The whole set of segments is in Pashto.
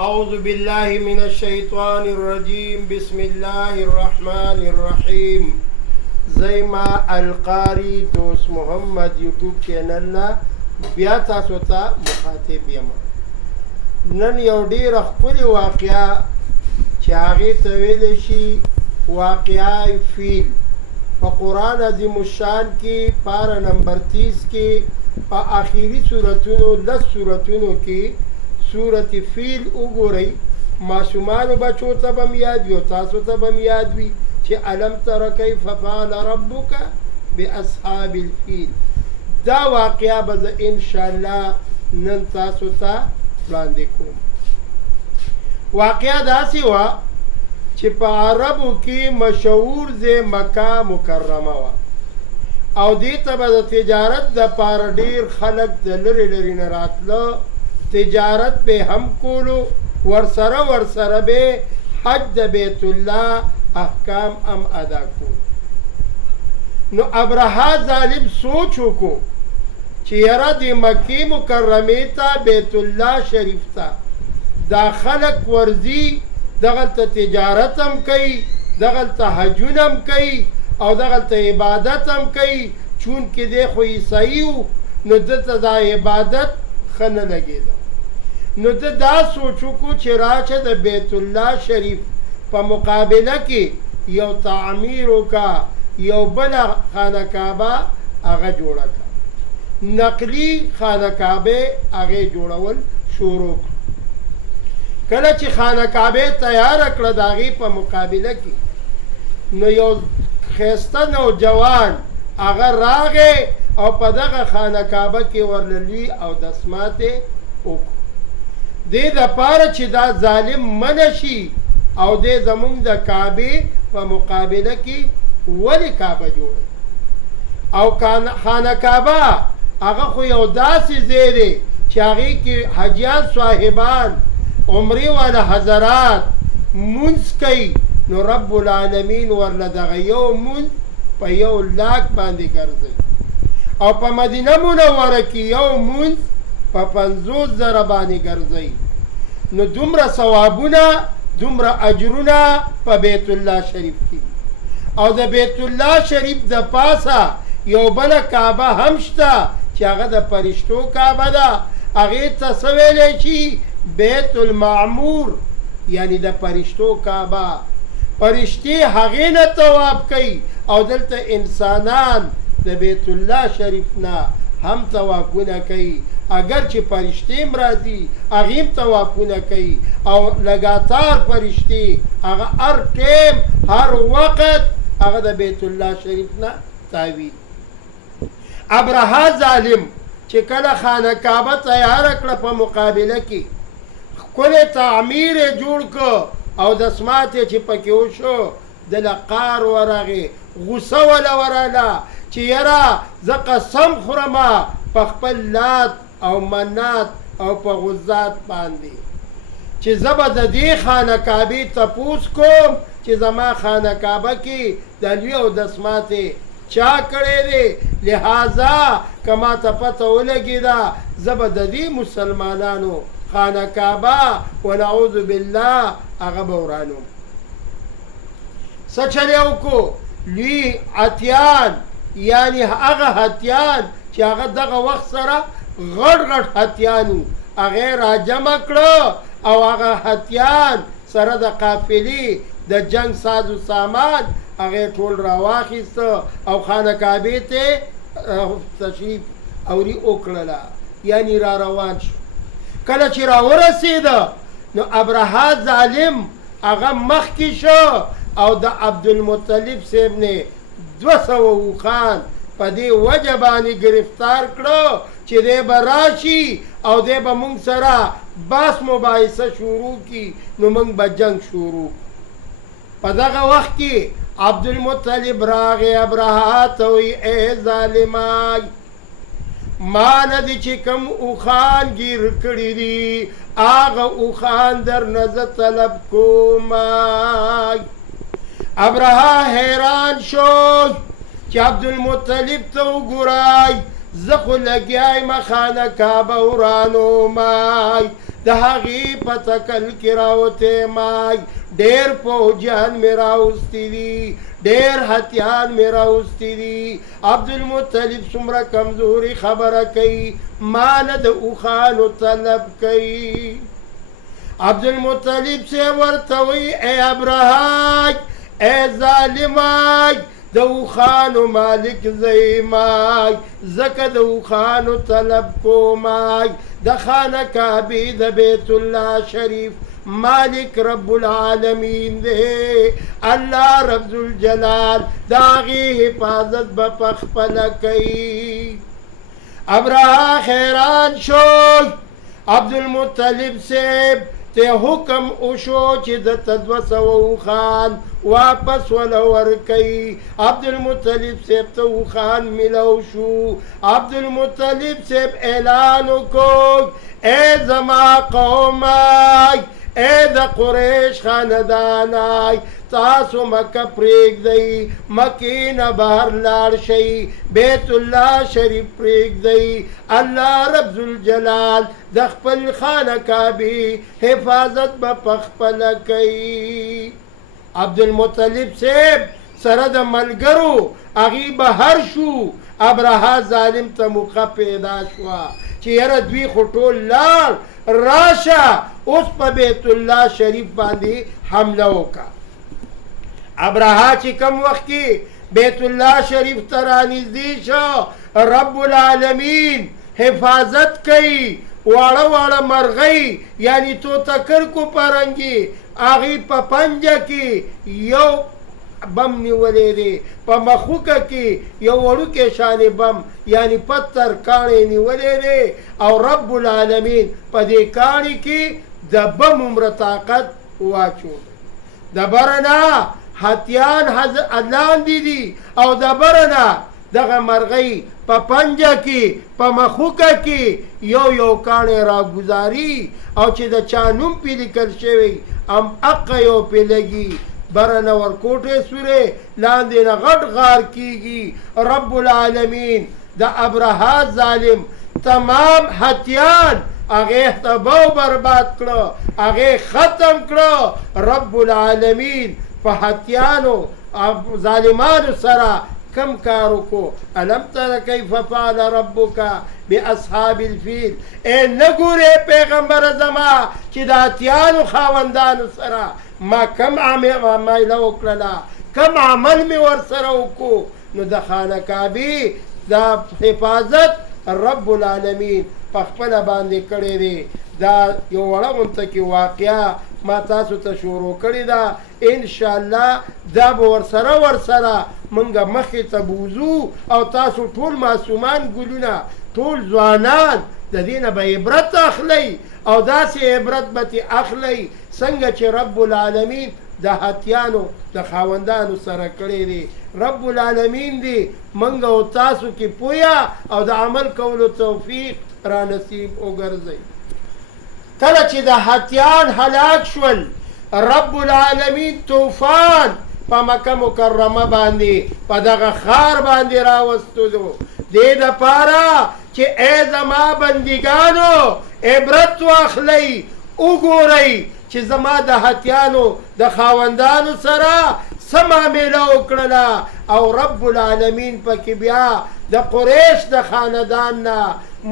أعوذ بالله من الشيطان الرجيم بسم الله الرحمن الرحيم زيما القاري دوست محمد یوټیوب چینل نا بیا تاسو ته مخاطب یم. نن یو ډیر خپل واقعیا چې هغه ته ویل شي واقعای فیل په قرآن عظیم الشان کې پارا نمبر 30 کې په آخري سورتونو 10 سورتونو کې سورة فیل وګورئ. ماشومانو بچو ته به م یاد وي او تاسو ته به م یاد وي چې الم تر کیف فعل ربک باصحاب الفیل. دا واقعه به زه انشاءالله نن تاسو ته وړاندې کوم. واقعه داسې وه چې په عربو کې مشهور ځای مکه مکرمه وه او دې ته به د تجارت دپاره ډېر خلک د لرې لرې نه راتله، تجارت به هم کولو، ورسره به حج د بیت الله احکام هم ادا کول. نو ابرهه ظالم سوچ وکړو چې یاره د مکې مکرمې ته بیت الله شریف ته دا خلک ورځي، دغلته تجارت هم کوي، دغلته حجونه هم کوي او دغلته عبادت هم کوي. چونکې دی خو عیسائی و نو دته دا عبادت ښه نه لګېده. نو ده دا سوچ وکړو چې راشه د بیت الله شریف په مقابله کې یو تعمیر وکړه، یو بله خانه کعبه هغه جوړه کړه. نقلي خانه کعبه هغې جوړول شروع کړو. کله چې خانه کعبه تیاره کړه د هغې په مقابله کې نو یو ښایسته نوجوان هغه راغی او په دغه خانه کعبه کې ورللوي او دسماتې وکړو. دې دپاره چې دا ظالم منع شي او دې زمونږ د کعبې په مقابله کې ولې کعبه جوړوي. او خانه کعبه هغه خو یو داسې ځای دی چې هغې کې حجیان صاحبان عمرې والا حضرات مونځ کوي. نو رب العالمین ورله دغه یو مونځ په 1 لاک باندې ګرځوي او په مدینه منوره کې یو مونځ په 50,000 باندې ګرځي. نو دومره ثوابونه دومره اجرونه په بیت الله شریف کې. او د بیت الله شریف د پاسه یو بله کعبه هم شته چې هغه د فرشتو کعبه ده. هغې ته څه ویلی شي؟ بیت المعمور، یعنی د فرشتو کعبه. فرشتې هغې نه طواف کوي او دلته انسانان د بیت الله شریف نه هم طوافونه کوي. اگر چې فرشتې هم راځي هغې هم طوافونه کوي او لګاتار فرشتې هغه هر ټیم هر وخت هغه د بیت الله شریف نه تاوي. ابرهه ظالم چې کله خانه کعبه تیاره کړه په مقابله کې ښکلی تعمیر یې جوړ کړ او دسمات یې چې پکې وشو دله قار ورغې، غوسه وله ورله چې یاره زه قسم خورمه په خپل لات او منات او په غزات باندې چې زه به د دې خانه کعبې تپوس کوم چې زما خانه کعبه کې دلوي او دسماتې چا کړی دی. لہذا که ما ته پته ولګېده زه به د دې مسلمانانو خانه کعبه ونعوذ بالله هغه به ورانوم. څه چلې وکړو؟ لوی اتیان یعنی هغه هتیان چې هغه دغه وخت سره غټ هتیان وو هغې راجمع کړه او هغه هتیان سره د قافلې د جنگ سازو سامان هغې ټول راواخیسته او خانه کعبې ته تشریف اوري وکړله، یعنی را روان شو. کله چې راورسېده نو ابرهه ظالم هغه مخکې شو او د عبدالمطلب صاحب نه 200 اوښان په دې وجه باندې گرفتار کړو چې دی به راشي او دی به مونږ سره بحث مباحثه شروع کی نو مونږ به جنگ شروع. په دغه وخت کې عبدالمطلب راغی ابرهه ته وی ای ظالمای ما نه دي چې کوم اوښان ګیر کړي دي هغه اوښان در نه زه طلب کوم. ابرهه حیران شو چې عبدالمطلب ته وګورئ زه خو لګیا یم خانقاه ورانومای د هغې په تکل کې راوتی مای ډېر فوجیان مې راوستي دي ډېر هتیان مې راوستي دي عبدالمطلب څومره کمزوري خبره کوي ما نه د اوښانو طلب کوي عبدالمطلب سے ورته وی ای ابرهاج ای ظالماج د اوښانو مالک زیماج ځکه د اوښانو طلب کوماج د خانقاه د بیت الله شریف مالک رب العالمین دے اللہ رب ذوالجلال داغی حفاظت بپخپل کئی ابرہا خیران شوی عبدالمطلب سیب تے حکم اوشو چی د تدوس و خان واپس ولور کئی عبدالمطلب سیب تو خان ملو شو عبدالمطلب سیب اعلانو کوئی اے زما قومائی اے د قریش خاندانای تاسو مکه پریږدئ مکې نه بهر لاړ شئ بیت الله شریف پریږدئ الله رب ذوالجلال د خپل خانقاه حفاظت به پخپله کوي عبدالمطلب صاحب سره د ملګرو هغې بهر شو ابرهه ظالم ته موقع پیدا شوه چې یاره دوی خو ټول لاړ راشه اوس په بیت الله شریف باندې حمله وکړه ابرهه چې کم وخت کې بیت الله شریف ته رانږدې شو رب العالمین حفاظت کوي واړه واړه مرغۍ یعنی توتکرکو پرنګي هغې په پنجه کې یو بم نیولې دی په مخوکه کې یو وړوکی شانې بم یعنی پتر کاڼی نیولې دی او رب العالمین په دې کاڼي کې د بم عمره طاقت واچو د بره نه هتیان لاندې دي او د بره نه دغه مرغۍ په پنجه کې په مخوکه کې یو کاڼی راګزاري او چې د چا نوم پې لیکل شوی هماغه یو پې لګي بره نه ورکوټې سورې لاندې نه غټ غار کېږي رب العالمین د ابرهه ظالم تمام هتیان هغې تباه و برباد کړه هغې ختم کړه رب العالمین په هتیانو ظالمانو سره کم کار وکړو الم تر کیف فعل ربک باصحاب الفیل ای نه ګورې پیغمبره زما چې د هتیانو خاوندانو سره ما کم عمله وکړله کم عمل مې ورسره وکړو نو د خانقاه د حفاظت رب العالمین په خپله باندې کړی دی دا یو وړه غونته کې واقعه ما تاسو ته شروع کړې ده انشاءالله دا به ورسره موږ مخې ته بوځو او تاسو ټول معصومان ګلونه ټول ځوانان د دې نه به عبرت اخلئ او داسې عبرت به ترې اخلئ څنګه چې رب العالمین د هتیانو د خاوندانو سره کړی دی رب العالمین دی موږ او تاسو کې پویا او د عمل کولو توفیق را نصیب وګرځئ کله چې د هتیان هلاک شول رب العالمین طوفان په مکه مکرمه باندې په دغه ښار باندې راوستلو دې دپاره چې ای زما بندګانو عبرت واخلئ وګورئ چې زما د هتیانو د خاوندانو سره څه معامله وکړله او رب العالمین پکې بیا د قریش د خاندان نه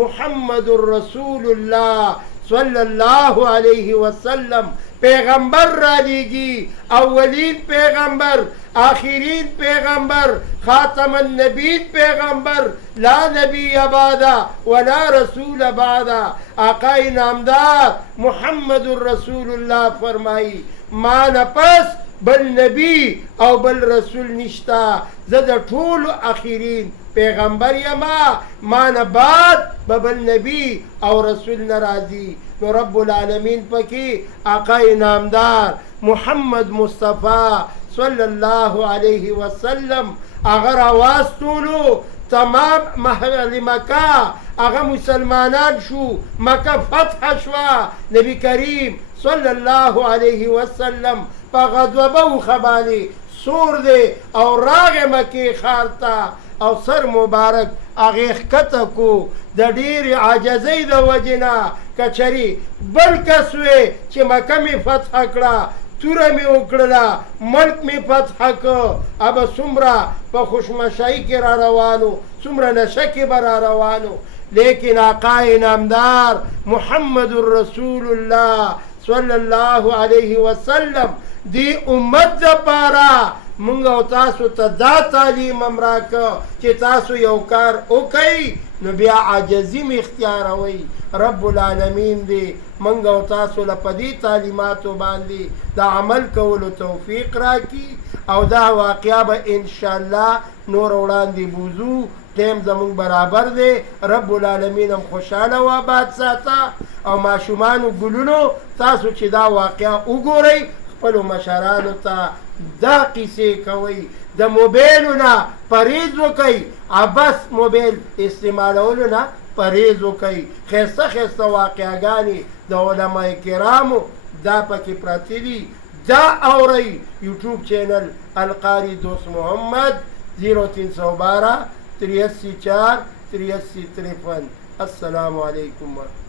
محمد رسول الله صلی الله علیه وسلم پیغمبر را لیگی اولین پیغمبر آخرین پیغمبر خاتم النبیین پیغمبر لا نبی بعدا ولا رسول بعدا آقای نامدار محمد رسول الله فرمائی ما نپس بل نبی او بل رسول نشتا زد طول آخرین پیغمبر یما ما نباد ببل نبی او رسول نرازی نو رب العالمین پکی آقای نامدار محمد مصطفی صلی الله علیه وسلم اگر آواز طولو تمام محل مکه اگر مسلمانان شو مکه فتح شوا نبی کریم صلی الله علیه وسلم پا غضبه و خبانی سور دے او راغ مکی خارتا او سر مبارک هغې ښکته کو د ډېرې عاجزۍ د وجې نه که چرې بل کس وې چې مکه مې فتح کړه توره مې وکړله ملک مې فتح که ابه څومره په خوشمشایي کې را روانو څومره نشه کې به را روانو لیکن آقا نامدار محمد رسول الله صلی الله علیه وسلم دی امت دپاره مونږ او تاسو ته دا تعلیم هم راکه چې تاسو یو کار وکئ نو بیا عاجزي م اختیاروئ رب العالمین دی مونږ او تاسو له په دې تعلیماتو باندې د عمل کولو توفیق راکړي او دا واقعه به انشاءالله نور وړاندې بوځو ټیم زمونږ برابر دی رب العالمین هم خوشحاله و آباد ساته او ماشومانو ګلونو تاسو چې دا واقعه وګورئ خپلو مشرانو ته دا قصې کوئ د موبایلو نه پرهیز وکئ عبس موبایل استعمالولو نه پرهیز وکئ ښایسته ښایسته واقعګانې د علمای کرامو دا پکې پرتې دي دا اورئ یوټیوب چینل القاری دوست محمد 0312 83 4 83 53 السلام علیکم ورحمة